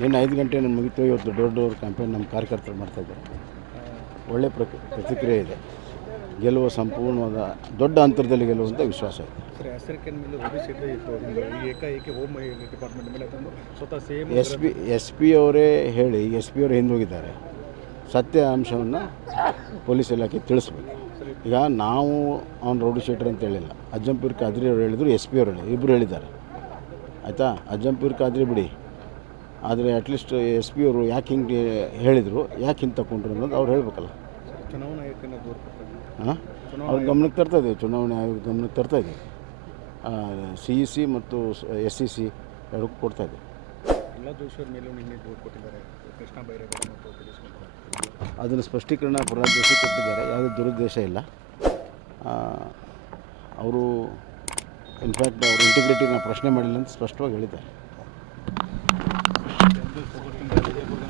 ನಿನ್ನೆ 5 ಗಂಟೆ ನಾನು ಮುಗಿತು. ಇವತ್ತು ಡೋರ್ ಡೋರ್ ಕ್ಯಾಂಪೇನ್ ನಮ್ಮ ಕಾರ್ಯಕರ್ತರು ಮಾಡ್ತಾಯಿದ್ದಾರೆ. ಒಳ್ಳೆಯ ಪ್ರತಿಕ್ರಿಯೆ ಇದೆ. ಗೆಲುವು ಸಂಪೂರ್ಣವಾದ ದೊಡ್ಡ ಅಂತರದಲ್ಲಿ ಗೆಲ್ಲುವಂಥ ವಿಶ್ವಾಸ ಇದೆ. ಸರ್, ಹೆಸರಿಕೆ ಮೇಲೆ ಓಬಿಸಿದ್ದು ಇತ್ತು, ಈ ಏಕಾಏಕಿ ಹೋಮ್ ಡಿಪಾರ್ಟ್ಮೆಂಟ್ ಮೇಲೆ ತಂದು ಸ್ವತಃ ಸೇಮ್ ಎಸ್ ಪಿ ಅವರೇ ಹೇಳಿ ಎಸ್ ಪಿ ಅವರು ಹಿಂದೋಗಿದ್ದಾರೆ. ಸತ್ಯ ಅಂಶವನ್ನು ಪೊಲೀಸ್ ಇಲಾಖೆ ತಿಳಿಸ್ಬೇಕು. ಈಗ ನಾವು ಅವ್ನು ರೌಡಿ ಶೀಟರ್ ಅಂತ ಹೇಳಿಲ್ಲ. ಅಜ್ಜಂಪೀರ್ ಖಾದ್ರಿ ಅವರು ಹೇಳಿದರು, ಎಸ್ ಪಿ ಅವರು ಹೇಳಿದ್ರು, ಇಬ್ಬರು ಹೇಳಿದ್ದಾರೆ. ಆಯಿತಾ, ಅಜ್ಜಂಪೀರ್ ಖಾದ್ರಿ ಬಿಡಿ, ಆದರೆ ಅಟ್ಲೀಸ್ಟ್ ಎಸ್ ಪಿ ಅವರು ಯಾಕೆ ಹಿಂಗೆ ಹೇಳಿದರು, ಯಾಕೆ ಹಿಂಗೆ ತಗೊಂಡ್ರು ಅನ್ನೋದು ಅವ್ರು ಹೇಳಬೇಕಲ್ಲ. ಚುನಾವಣಾ ಆಯೋಗನ ದೂರ ಹಾಂ, ಅವ್ರ ಗಮನಕ್ಕೆ ತರ್ತಾಯಿದ್ದೀವಿ. ಚುನಾವಣೆ ಆಯೋಗ ಗಮನಕ್ಕೆ ತರ್ತಾಯಿದ್ದೀವಿ. CEC ಮತ್ತು SEC ಎರಡಕ್ಕೂ ಕೊಡ್ತಾಯಿದ್ದೀವಿ. ಎಲ್ಲ ದೋಷಿಯರ ಮೇಲೂ ನಿನ್ನೆ ದೂರು ಕೊಟ್ಟಿದ್ದಾರೆ. ಕೃಷ್ಣ ಬೈರೇಗೌಡ ಮತ್ತು ಅದನ್ನು ಸ್ಪಷ್ಟೀಕರಣ ಪ್ರಧಾನಮಂತ್ರಿ ಕೊಟ್ಟಿದ್ದಾರೆ. ಯಾವುದೇ ದುರುದ್ದೇಶ ಇಲ್ಲ. ಅವರು ಇನ್ಫ್ಯಾಕ್ಟ್ ಅವರು ಇಂಟಿಗ್ರಿಟಿನ ಪ್ರಶ್ನೆ ಮಾಡಿಲ್ಲ ಅಂತ ಸ್ಪಷ್ಟವಾಗಿ ಹೇಳಿದ್ದಾರೆ.